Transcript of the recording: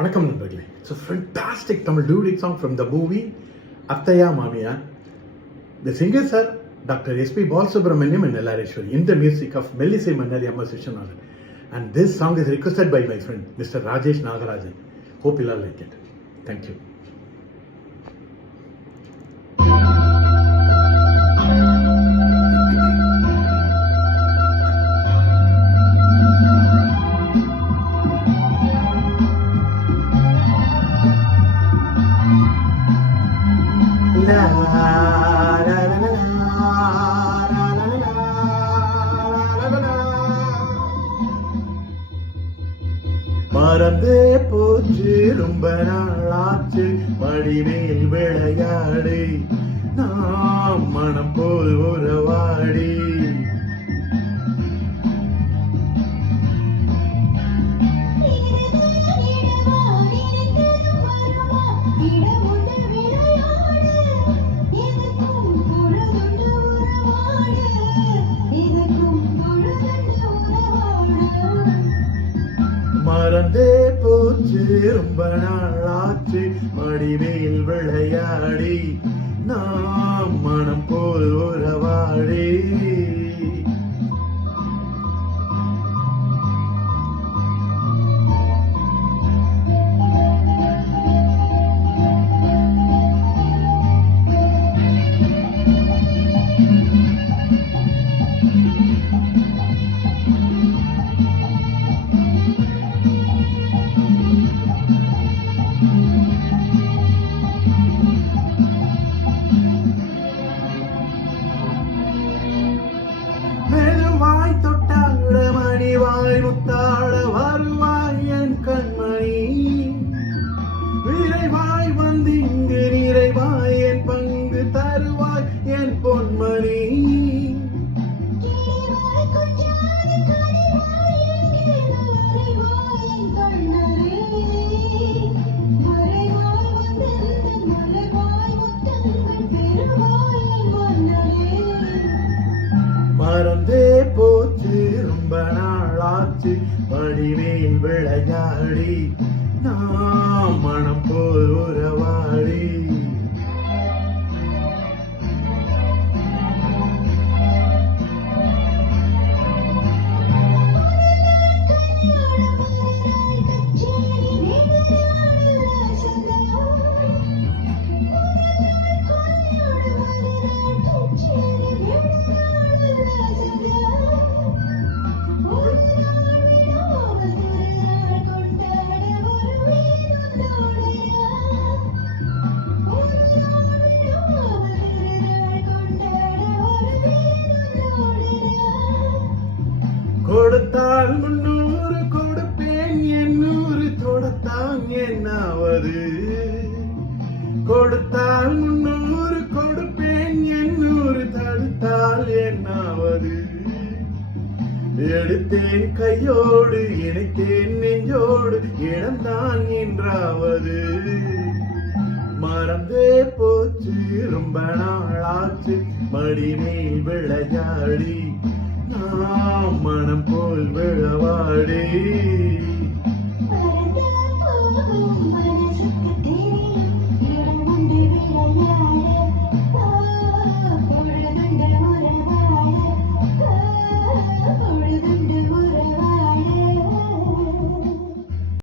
வணக்கம் நண்பர்களே. It's a fantastic Tamil duet song from the movie Attaya Mamiya. The singers are Dr. S.P. Balasubramaniam and Ellareshwari in the music of Mellisai Mannari Amma Seshanagan. And this song is requested by my friend Mr. Rajesh Nagarajan. Hope you'll all like it. Thank you. மறந்தே போச்சு ரொம்ப நாளாச்சு மடிமேல் விளையாடி நாம் மனம் போல் உறவாடி மறந்தே போச்சு ரொம்ப நாளாச்சு மடிமேல் விளையாடி நாம் மனம் போல் உறவாடி மெதுவாய் தொட்டாட மணிவாய் முத்தாட வருவாய் என் கண்மணி விரைவாய் வந்திங்கு நிறைவாய் என் பங்கு தருவாய் என் பொன்மணி மறந்தே போச்சு ரொம்ப நாளாச்சு மடிமேல் விளையாடி நாம் மனம் போல் உறவாடி கொடுத்தால் 300 கொடுப்பேன் 800 தொடத்தான் என்னாவது கொடுத்தால் 300 கொடுப்பேன் 800 தடுத்தால் என்னாவது எடுத்தேன் கையோடு இணைத்தேன் நெஞ்சோடு இடம்தான் என்றாவது மறந்தே போச்சு ரொம்ப நாளாச்சு மடிமேல் விளையாடி நாம் மனம் போல் விழவாடி